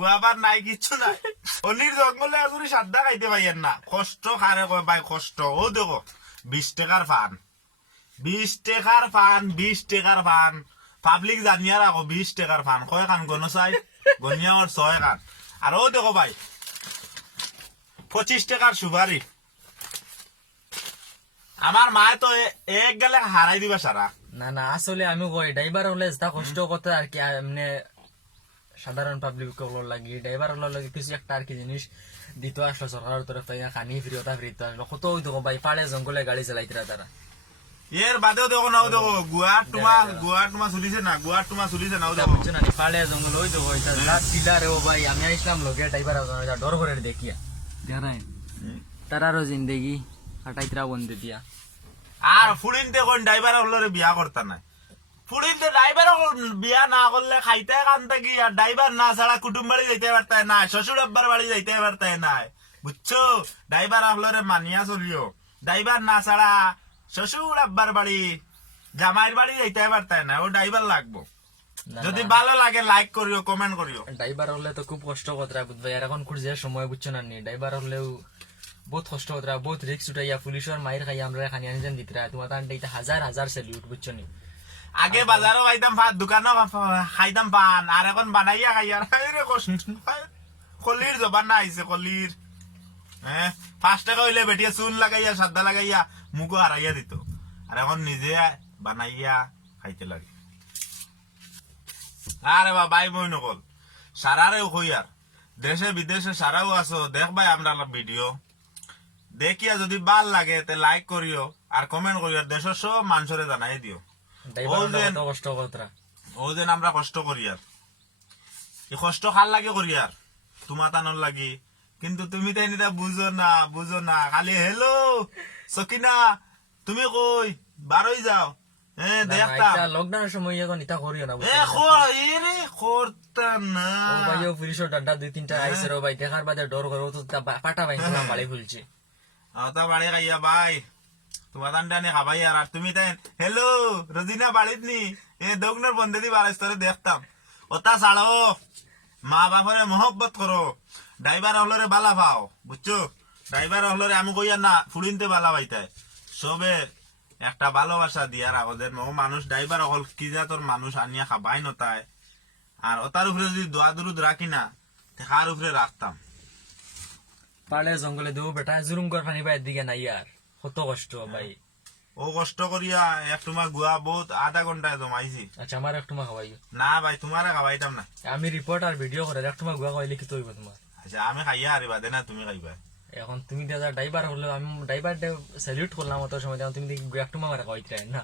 গুয়াবার নাই কিচ্ছু নাই অলির জঙ্গলে আসলে সাদা খাইতে পাইয়েন না কষ্ট খারে কয় ভাই কষ্ট ও দেখো 20 টাকার ফান 20 টাকার ফান 20 টাকার ফান পাবলিক জানিয়া রাখো 20 টাকার ফান কয় খান গণ চাই গনিয়া ওর 6 খান আর ও দেখো ভাই 25 টাকার সুপারি আমার মায়ে তো এক গেলে হারাই দিবা সারা না না আসলে আমি কই ড্রাইভার হলে যা কষ্ট করতে আর কি এমনি সাধারণ পাবলিক লাগি ড্রাইভার হলে লাগে কিছু একটা আর কি জিনিস দিত আসলো সরকারের তরফ থেকে খানি ফ্রি ওটা ফ্রি তো আসলো কত ওই দেখো ভাই পাড়ে জঙ্গলে গাড়ি চালাইতরা তারা এর বাদেও দেখো না ও দেখো গুয়ার টুমা চলিছে না গুয়ার টুমা চলিছে না ও দেখো বুঝছো না পাড়ে জঙ্গল ওই দেখো এটা রাত পিলারে ও ভাই আমি আসলাম লগে ড্রাইভার ডর করে দেখিয়া দেখাই তারারও জিন্দেগি হাটাইতরা বন্ধে দিয়া আর ফুড়িনতে কোন ড্রাইভার হলে বিয়া করতা নাই ফুড়িনতে ড্রাইভার বিয়া না করলে খাইতে কানতে কি আর ড্রাইভার না ছাড়া কুটুম বাড়ি যাইতে পারতায় না শ্বশুর আব্বার বাড়ি যাইতে পারতায় না বুঝছো ড্রাইভার হলে মানিয়া চলিও ড্রাইভার না ছাড়া শ্বশুর আব্বার বাড়ি জামাইয়ের বাড়ি যাইতে পারতায় না ও ড্রাইভার লাগবো যদি ভালো লাগে লাইক করিও কমেন্ট করিও ড্রাইভার হলে তো খুব কষ্ট কথা বুঝবে আর এখন খুঁজে সময় বুঝছো না নি ড্রাইভার হলেও বহুত কষ্ট কথা বহুত রিক্স উঠাইয়া পুলিশের মাইর খাইয়া আমরা খানি আনি যেন দিতরা তোমার তান্ডে হাজার হাজার সেলিউট বুঝছো নি আগে বাজারও খাইতাম ভাত দোকানও খাইতাম পান আর এখন বানাইয়া খাইয়া রে কষ্ট কলির জবান না আইছে কলির হ্যাঁ 5 টাকা হইলে বেটিয়া চুন লাগাইয়া সাদা লাগাইয়া মুখও হারাইয়া দিত আর এখন নিজে বানাইয়া খাইতে লাগে আরে বা ভাই বই নকল সারারেও কইয়ার দেশে বিদেশে সারাও আছো দেখ ভাই আমরা ভিডিও দেখিয়া যদি ভাল লাগে তে লাইক করিও আর কমেন্ট করিও দেশের সব মানুষরে জানাই দিও কষ্ট করতরা ও যেন আমরা কষ্ট করি আর এই কষ্ট খাল লাগে করি আর তোমার টানোর লাগি কিন্তু তুমি তাই নিতা বুঝো না খালি হেলো সকিনা তুমি কই বারোই যাও হ্যাঁ দেখতাম লকডাউনের সময় এখন ইটা করিও না করতাম না ভাইও পুলিশের ডান্ডা 2-3টা আইসে রে ভাই দেখার বাদে ডর করে ও তো পাটা ভাই তোমার বাড়ি খুলছে তা বাড়ি খাইয়া ভাই তোমার দান্ডা নে খাবাই আর তুমি তাই হেলো রোজিনা বাড়িত নি এ দোকানের বন্ধে দি বাড়াইছ তোরে দেখতাম ওটা ছাড়ো মা বাপরে মহব্বত করো ড্রাইভার হলরে বালা পাও বুঝছো ড্রাইভার হলরে আমি কইয়া না ফুড়িনতে বালা পাইতাই সবে একটা ভালোবাসা দিয়া রাখো যে মানুষ ড্রাইভার হল কি যা তোর মানুষ আনিয়া খাবাই নতায় আর ওটার উপরে যদি দোয়া দুরুদ রাখি না কার উপরে রাখতাম পাড়ে জঙ্গলে দেবো বেটা জুরুম কর পানি বাইর দিকে নাই আর কত কষ্ট ভাই ও কষ্ট করিয়া এক তোমার গুয়া বহুত আধা ঘন্টায় জমাইছি আচ্ছা আমার এক তোমার খাওয়াইও না ভাই তোমার খাওয়াইতাম না আমি রিপোর্ট আর ভিডিও করে এক তোমার গুয়া খাওয়াইলে কি তৈব তোমার আচ্ছা আমি খাইয়া হারিবা দে না তুমি খাইবা এখন তুমি দাদা ড্রাইভার হলো আমি ড্রাইভার স্যালিউট করলাম অত সময় তুমি এক তোমার খাওয়াইতে না